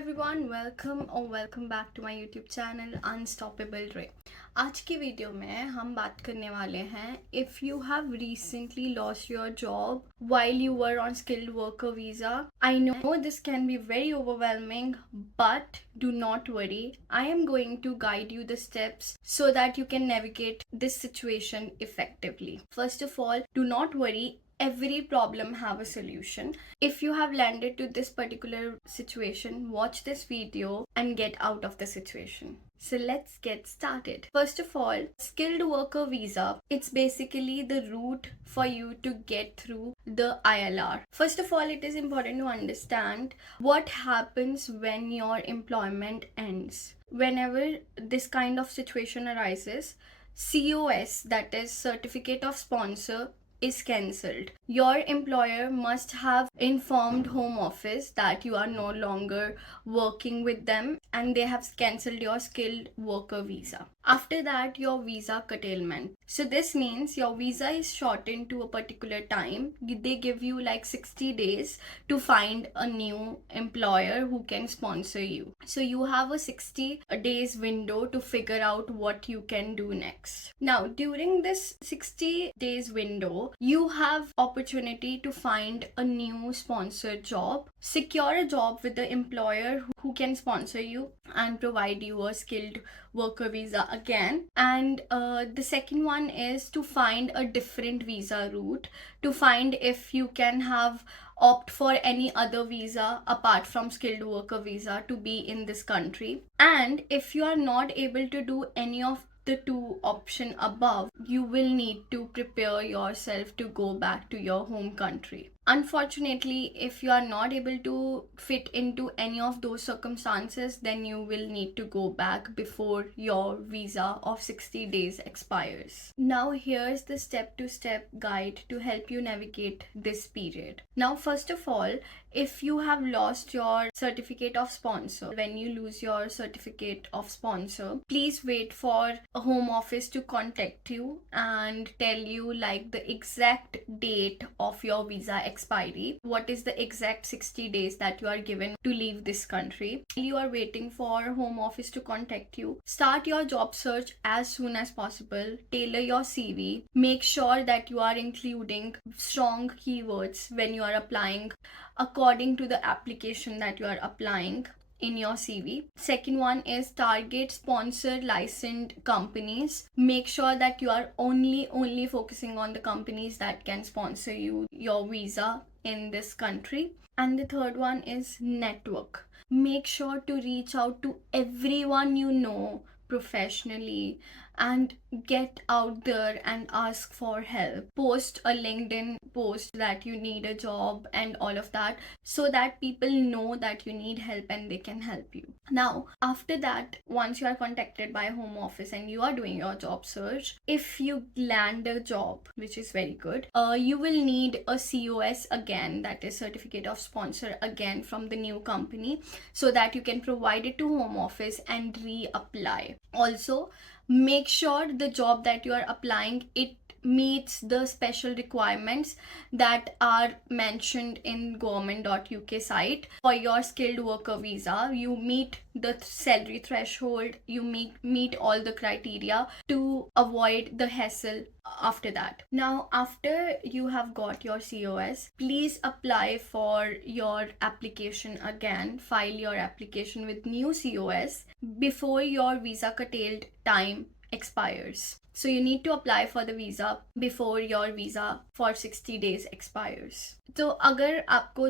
everyone, welcome back to my YouTube channel Unstoppable Ray. आज की video में हम बात करने वाले हैं if you have recently lost your job while you were on skilled worker visa. I know this can be very overwhelming, but do not worry. I am going to guide you the steps so that you can navigate this situation effectively. First of all, do not worry. Every problem have a solution. If you have landed to this particular situation, watch this video and get out of the situation. So let's get started. First of all, skilled worker visa, it's basically the route for you to get through the ILR. First of all, it is important to understand what happens when your employment ends. Whenever this kind of situation arises, COS, that is Certificate of Sponsor, is cancelled. Your employer must have informed Home Office that you are no longer working with them and they have cancelled your skilled worker visa. After that, your visa curtailment. So this means your visa is shortened to a particular time. They give you like 60 days to find a new employer who can sponsor you. So you have a 60 days window to figure out what you can do next. Now, during this 60 days window, you have opportunity to find a new sponsored job, secure a job with the employer who can sponsor you and provide you a skilled worker visa again. And the second one is to find a different visa route, to find if you can have opt for any other visa apart from skilled worker visa to be in this country. And if you are not able to do any of the two option above, you will need to prepare yourself to go back to your home country. Unfortunately, if you are not able to fit into any of those circumstances, then you will need to go back before your visa of 60 days expires. Now here's the step-to-step guide to help you navigate this period. Now first of all, if you have lost your certificate of sponsor, when you lose your certificate of sponsor, please wait for a Home Office to contact you and tell you like the exact date of your visa expiry. What is the exact 60 days that you are given to leave this country? You are waiting for Home Office to contact you. Start your job search as soon as possible. Tailor your CV. Make sure that you are including strong keywords when you are applying according to the application that you are applying in your CV. Second one is target sponsored licensed companies. Make sure that you are only focusing on the companies that can sponsor you your visa in this country. And the third one is network. Make sure to reach out to everyone you know professionally and get out there and ask for help. Post a LinkedIn post that you need a job and all of that, so that people know that you need help and they can help you. Now, after that, once you are contacted by Home Office and you are doing your job search, if you land a job, which is very good, you will need a COS again, that is Certificate of Sponsor again from the new company, so that you can provide it to Home Office and reapply. Also, make sure the job that you are applying, it meets the special requirements that are mentioned in government.uk site. For your skilled worker visa, you meet the salary threshold, you meet all the criteria to avoid the hassle after that. Now, after you have got your COS, please apply for your application again. File your application with new COS before your visa curtailed time expires. So you need to apply for the visa before your visa for 60 days expires. तो अगर आपको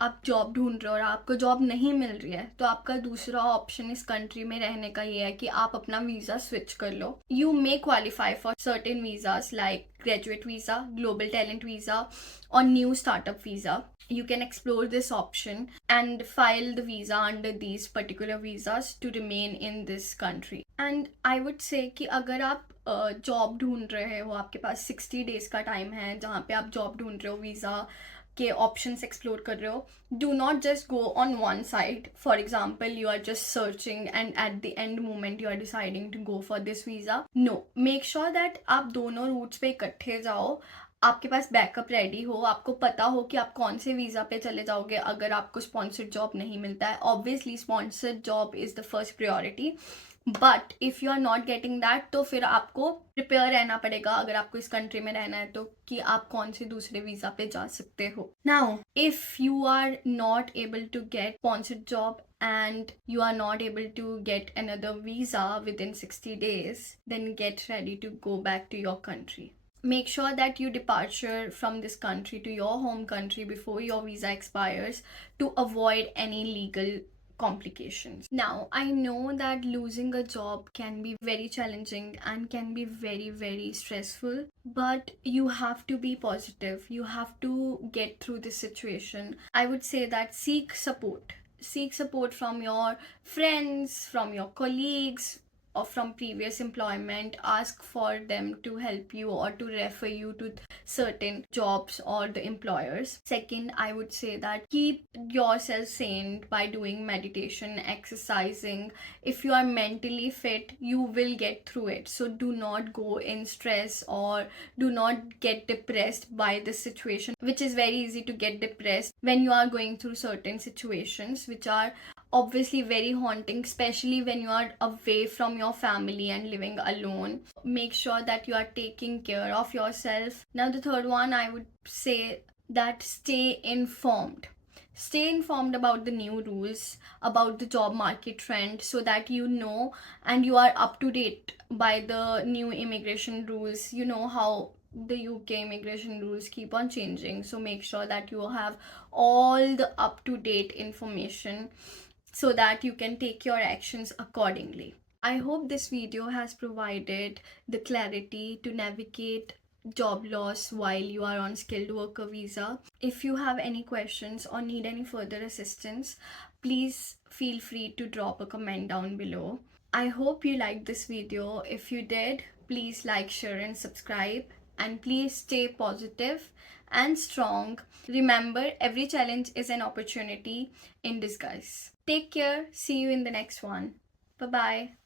आप job ढूंढ रहे हो और आपको job नहीं मिल रही है, तो आपका दूसरा ऑप्शन इस कंट्री में रहने का ये है कि आप अपना वीज़ा स्विच कर लो. You may qualify for certain visas like graduate visa, global talent visa, or new startup visa. You can explore this option and file the visa under these particular visas to remain in this country. And I would say कि अगर आप job ढूंढ रहे हो, आपके पास 60 days का time है जहाँ पे आप जॉब ढूंढ रहे हो, वीज़ा के ऑप्शंस एक्सप्लोर कर रहे हो, do not just go on one side. For example, you are just searching and at the end moment you are deciding to go for this visa. No, make sure that आप दोनों roots पे इकट्ठे जाओ. आपके पास backup ready हो, आपको पता हो कि आप कौन से वीज़ा पे चले जाओगे अगर आपको स्पॉन्सर्ड जॉब नहीं मिलता है। Obviously sponsored job is the first priority, but if you are not getting that तो फिर आपको प्रिपेयर रहना पड़ेगा, अगर आपको इस कंट्री में रहना है तो, कि आप कौन से दूसरे वीज़ा पे जा सकते हो। Now if you are not able to get sponsored job and you are not able to get another visa within 60 days, then get ready to go back to your country. Make sure that you departure from this country to your home country before your visa expires to avoid any legal complications. Now, I know that losing a job can be very challenging and can be very, very stressful, but you have to be positive. You have to get through this situation. I would say that seek support. Seek support from your friends, from your colleagues, or from previous employment. Ask for them to help you or to refer you to certain jobs or the employers. Second, I would say that keep yourself sane by doing meditation, exercising. If you are mentally fit, you will get through it. So do not go in stress or do not get depressed by this situation, which is very easy to get depressed when you are going through certain situations which are obviously very haunting, especially when you are away from your family and living alone. Make sure that you are taking care of yourself. Now, the third one, I would say that stay informed. Stay informed about the new rules, about the job market trend, so that you know and you are up to date by the new immigration rules. You know how the UK immigration rules keep on changing, so make sure that you have all the up to date information so that you can take your actions accordingly. I hope this video has provided the clarity to navigate job loss while you are on skilled worker visa. If you have any questions or need any further assistance, please feel free to drop a comment down below. I hope you liked this video. If you did, please like, share and subscribe, and please stay positive and strong. Remember, every challenge is an opportunity in disguise. Take care. See you in the next one. Bye bye.